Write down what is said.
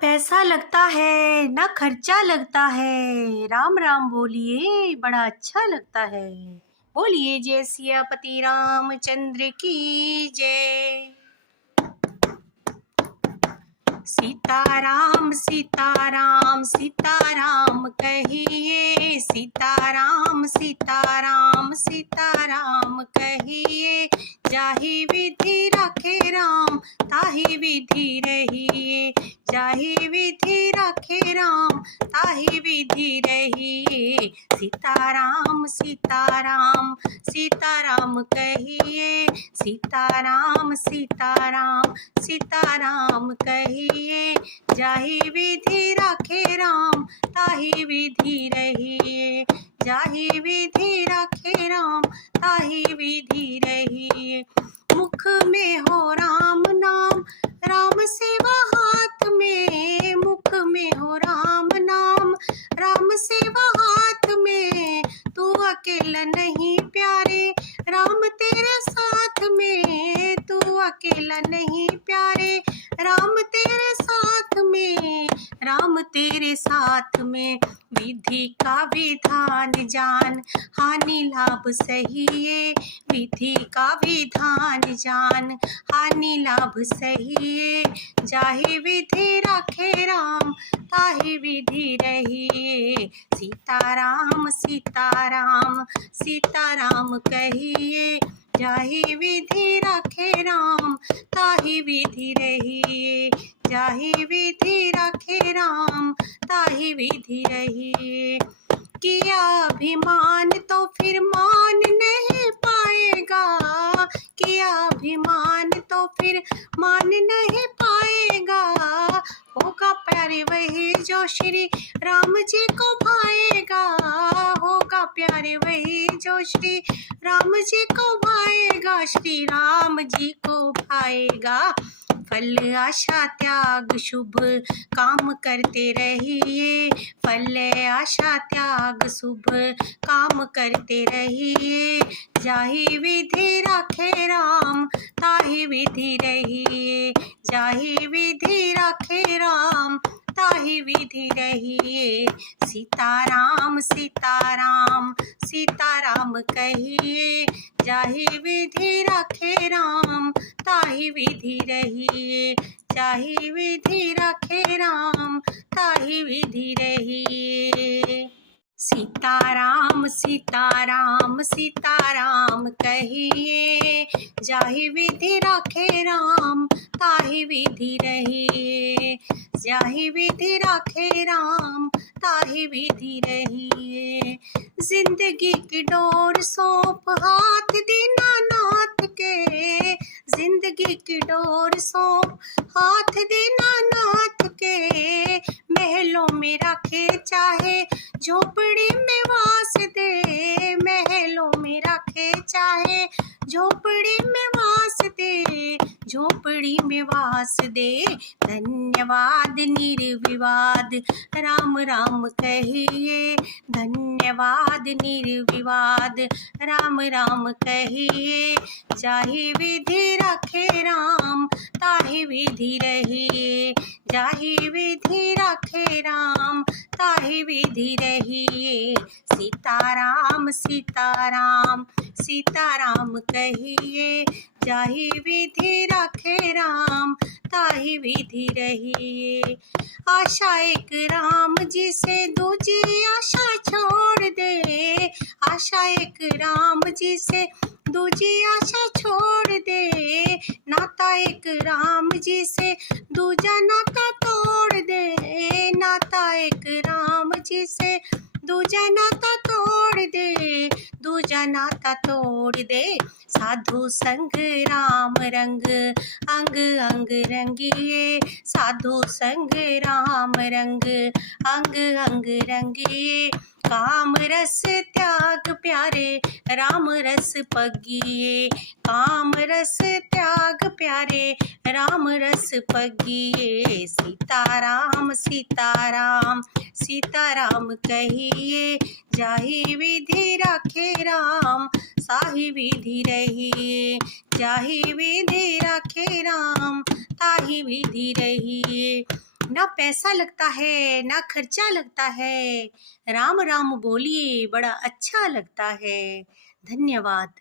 पैसा लगता है ना खर्चा लगता है। राम राम बोलिए बड़ा अच्छा लगता है। बोलिए जय सियापति रामचंद्र की जय। सीताराम सीताराम सीताराम कहिए, सीताराम सीताराम सीताराम कहिए। जाहि विधि राखे राम ताहि विधि रहिए, जाहि विधि राखे राम ताहि विधि रहिए। सीताराम सीताराम सीताराम कहिए, सीताराम सीताराम सीताराम कहिए। जाहि विधि राखे राम ताहि विधि रहिए, जाहि विधि राखे राम ताहि विधि रहिए। मुख में हो राम नाम, राम सेवा हाथ में। मुख में हो राम नाम, राम सेवा हाथ में। तू अकेला नहीं प्यारे, राम तेरे साथ में। तू अकेला नहीं प्यारे, राम तेरे साथ में। राम तेरे साथ में। विधि का विधान जान, हानि लाभ सहिए। विधि का विधान जान, हानि लाभ सहिए। जाहि विधि राखे राम ताहि विधि रहिए। सीताराम सीताराम सीताराम कहिए। जाहि विधि राखे राम ताहि विधि रहिए, जाहि विधि राखे राम ताहि विधि रहिए। किया अभिमान तो फिर मान नहीं पाएगा, किया अभिमान तो फिर मान नहीं पाएगा। होगा प्यारे वही जो श्री राम जी को भाएगा, होगा प्यारे वही जो श्री राम जी को भाएगा, श्री राम जी को भाएगा। फल आशा त्याग शुभ काम करते रहिए, फल आशा त्याग शुभ काम करते रहिए। जाहि विधि राखे राम ताहि विधि रहिए, जाहि विधि राखे राम ताहि विधि रहिए। सीताराम सीताराम सीताराम कहिए। जाहि विधि राखे राम ताहि विधि रहिए, जाहि विधि राखे राम ताहि विधि रहिए। सीताराम सीताराम सीताराम कहिए। जाहि विधि राखे राम ताहि विधि रहिए, जाहि विधि राखे राम ताहि विधि रहिए। जिंदगी की डोर सौंप हाथ दीनानाथ के, जिंदगी की डोर सौंप हाथ दीनानाथ के। महलों में रखे चाहे झोपड़ी में वास दे, महलों में रखे चाहे झोपड़ी में वास दे, झोपड़ी में वास दे। धन्यवाद निर्विवाद राम राम कहिए, धन्यवाद निर्विवाद राम राम कहिए। जाहि विधि राखे राम ताहि विधि रहिए, जाहि विधि राखे राम ताहि विधि रहिए। सीताराम सीताराम सीताराम कहिए। जाहि विधि राखे राम ताहि विधि रहिए। आशा एक राम जी से दूजी आशा छोड़ दे, आशा एक राम जी से दूजी आशा छोड़ दे। नाता एक राम जी से दूजा नाता तोड़ दे, नाता एक राम जी से दूजा नाता तोड़ दे, दूजा नाता तोड़ दे। साधु संग राम रंग अंग अंग रंगिए, साधु संग राम रंग अंग अंग रंगिए। काम रस त्याग प्यारे राम रस पगिए, काम रस त्याग प्यारे राम रस पगिए। सीताराम सीताराम सीताराम कहिए। जाहि विधि राखे राम ताहि विधि रहिए, जाहि विधि राखे राम ताहि विधि रहिए। ना पैसा लगता है ना खर्चा लगता है, राम राम बोलिए बड़ा अच्छा लगता है। धन्यवाद।